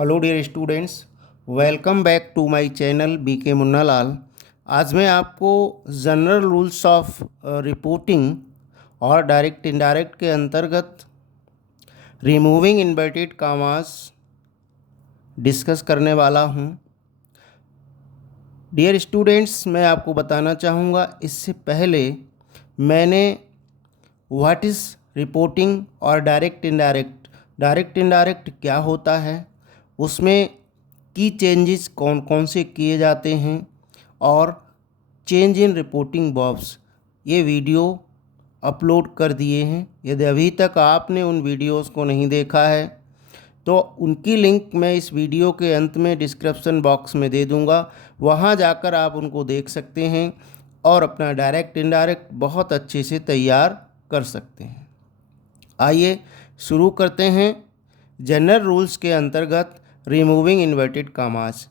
Hello dear students, welcome back to my channel BK Munnalal. आज मैं आपको जनरल रूल्स ऑफ रिपोर्टिंग और direct indirect के अंतर्गत रिमूविंग इन्वर्टेड कॉमास डिस्कस करने वाला हूं। डियर स्टूडेंट्स, मैं आपको बताना चाहूँगा इससे पहले मैंने व्हाट इज़ रिपोर्टिंग और डायरेक्ट इनडायरेक्ट क्या होता है, उसमें की चेंजेस कौन कौन से किए जाते हैं और चेंज इन रिपोर्टिंग बॉक्स ये वीडियो अपलोड कर दिए हैं। यदि अभी तक आपने उन वीडियोस को नहीं देखा है तो उनकी लिंक मैं इस वीडियो के अंत में डिस्क्रिप्शन बॉक्स में दे दूंगा, वहां जाकर आप उनको देख सकते हैं और अपना डायरेक्ट इनडायरेक्ट बहुत अच्छे से तैयार कर सकते हैं। आइए शुरू करते हैं। जनरल रूल्स के अंतर्गत removing inverted commas.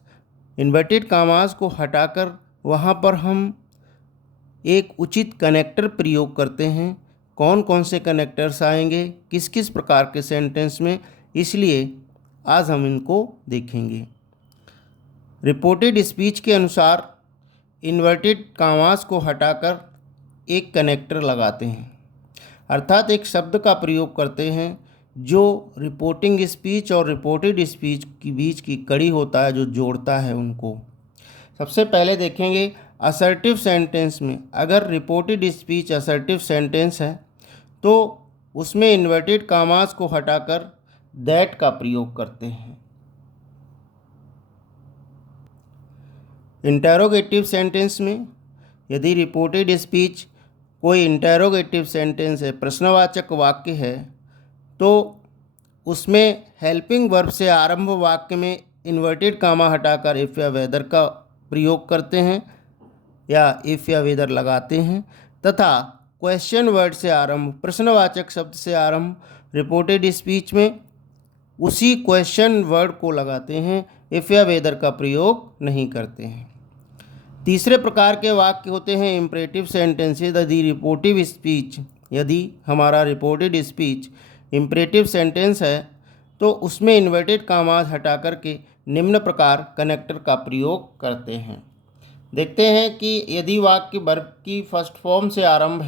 Inverted commas को हटाकर वहाँ पर हम एक उचित कनेक्टर प्रयोग करते हैं। कौन कौन से कनेक्टर्स आएंगे किस किस प्रकार के सेंटेंस में, इसलिए आज हम इनको देखेंगे। रिपोर्टेड स्पीच के अनुसार इन्वर्टेड कॉमास को हटाकर एक कनेक्टर लगाते हैं, अर्थात एक शब्द का प्रयोग करते हैं जो रिपोर्टिंग स्पीच और रिपोर्टेड स्पीच के बीच की कड़ी होता है, जो जोड़ता है उनको। सबसे पहले देखेंगे असर्टिव सेंटेंस में। अगर रिपोर्टेड स्पीच असर्टिव सेंटेंस है तो उसमें इन्वर्टेड कॉमास को हटाकर दैट का प्रयोग करते हैं। इंटरोगेटिव सेंटेंस में यदि रिपोर्टेड स्पीच कोई इंटरोगेटिव सेंटेंस है, प्रश्नवाचक वाक्य है, तो उसमें हेल्पिंग वर्ब से आरंभ वाक्य में इन्वर्टेड कॉमा हटाकर इफ़ या वेदर का प्रयोग करते हैं या इफ़ या वेदर लगाते हैं, तथा क्वेश्चन वर्ड से आरंभ, प्रश्नवाचक शब्द से आरंभ रिपोर्टेड स्पीच में उसी क्वेश्चन वर्ड को लगाते हैं, इफ़ या वेदर का प्रयोग नहीं करते हैं। तीसरे प्रकार के वाक्य होते हैं इम्परेटिव सेंटेंसेस। यदि हमारा रिपोर्टेड स्पीच इम्परेटिव सेंटेंस है तो उसमें इन्वर्टेड कॉमास हटा करके निम्न प्रकार कनेक्टर का प्रयोग करते हैं। देखते हैं कि यदि वाक्य वर्ब की फर्स्ट फॉर्म से आरंभ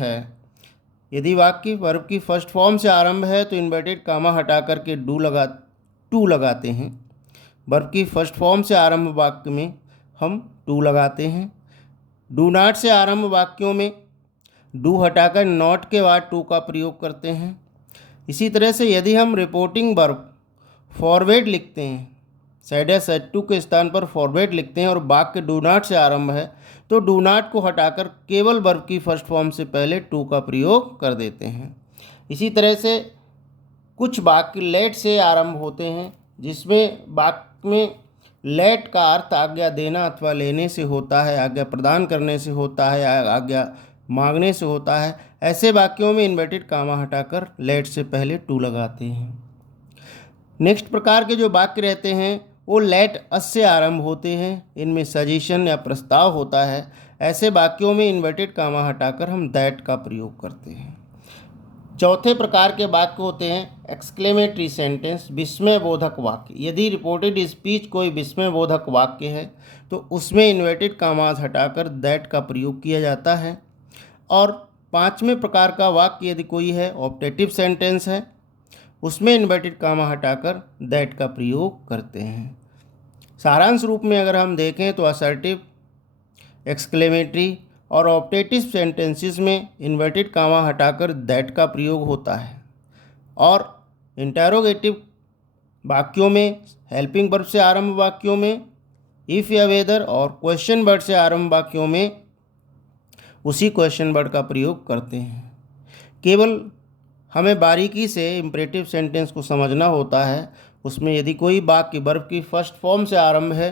है, तो इन्वर्टेड कॉमा हटा करके टू लगाते हैं। वर्ब की फर्स्ट फॉर्म से आरंभ वाक्य में हम टू लगाते हैं। डू नॉट से आरंभ वाक्यों में डू हटाकर नॉट के बाद टू का प्रयोग करते हैं। इसी तरह से यदि हम रिपोर्टिंग वर्ब फॉरवर्ड लिखते हैं, सेड टू के स्थान पर फॉरवर्ड लिखते हैं और वाक्य डू नॉट से आरंभ है, तो डू नॉट को हटाकर केवल वर्ब की फर्स्ट फॉर्म से पहले टू का प्रयोग कर देते हैं। इसी तरह से कुछ वाक्य लेट से आरंभ होते हैं, जिसमें वाक्य में लेट का अर्थ आज्ञा देना अथवा लेने से होता है, आज्ञा प्रदान करने से होता है, आज्ञा मांगने से होता है। ऐसे वाक्यों में इन्वर्टेड कॉमा हटाकर लेट से पहले टू लगाते हैं। नेक्स्ट प्रकार के जो वाक्य रहते हैं वो लेट अस से आरंभ होते हैं। इनमें सजेशन या प्रस्ताव होता है। ऐसे वाक्यों में इन्वर्टेड कॉमा हटाकर हम दैट का प्रयोग करते हैं। चौथे प्रकार के वाक्य होते हैं एक्सक्लेमेटरी सेंटेंस, विस्मय बोधक वाक्य। यदि रिपोर्टेड स्पीच कोई विस्मय बोधक वाक्य है तो उसमें इन्वर्टेड कॉमास हटाकर दैट का प्रयोग किया जाता है। और पांचवें प्रकार का वाक्य यदि कोई है ऑप्टेटिव सेंटेंस है, उसमें इन्वर्टेड कॉमा हटाकर दैट का प्रयोग करते हैं। सारांश रूप में अगर हम देखें तो असर्टिव, एक्सक्लेमेटरी और ऑप्टेटिव सेंटेंसेस में इन्वर्टेड कॉमा हटाकर दैट का प्रयोग होता है, और इंटरोगेटिव वाक्यों में हेल्पिंग वर्ब से आरंभ वाक्यों में इफ़ या वेदर और क्वेश्चन वर्ड से आरंभ वाक्यों में उसी क्वेश्चन वर्ड का प्रयोग करते हैं। केवल हमें बारीकी से इम्परेटिव सेंटेंस को समझना होता है। उसमें यदि कोई वाक्य वर्ब की फर्स्ट फॉर्म से आरंभ है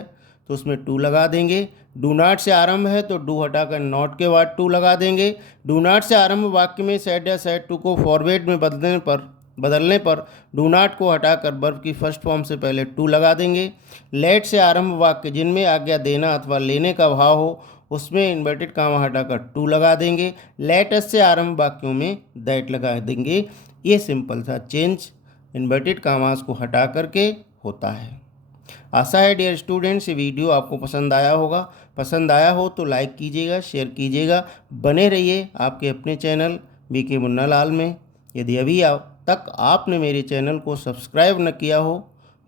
तो उसमें टू लगा देंगे। डू नॉट से आरंभ है तो डू हटाकर नॉट के बाद टू लगा देंगे। डू नॉट से आरंभ वाक्य में सेड या सेड टू को फॉरवर्ड में बदलने पर डू नॉट को हटाकर वर्ब की फर्स्ट फॉर्म से पहले टू लगा देंगे। लेट से आरंभ वाक्य जिनमें आज्ञा देना अथवा लेने का भाव हो, उसमें इन्वर्टेड कॉमा हटाकर टू लगा देंगे। लेट अस से आरंभ वाक्यों में दैट लगा देंगे। ये सिंपल सा चेंज इन्वर्टेड कॉमास को हटा करके होता है। आशा है डियर स्टूडेंट्स ये वीडियो आपको पसंद आया होगा। पसंद आया हो तो लाइक कीजिएगा, शेयर कीजिएगा। बने रहिए आपके अपने चैनल बीके मुन्नालाल में। यदि अभी तक आपने मेरे चैनल को सब्सक्राइब न किया हो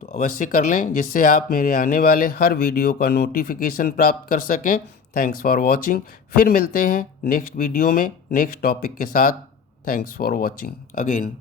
तो अवश्य कर लें, जिससे आप मेरे आने वाले हर वीडियो का नोटिफिकेशन प्राप्त कर सकें। Thanks for watching. फिर मिलते हैं नेक्स्ट वीडियो में नेक्स्ट टॉपिक के साथ। Thanks for watching again.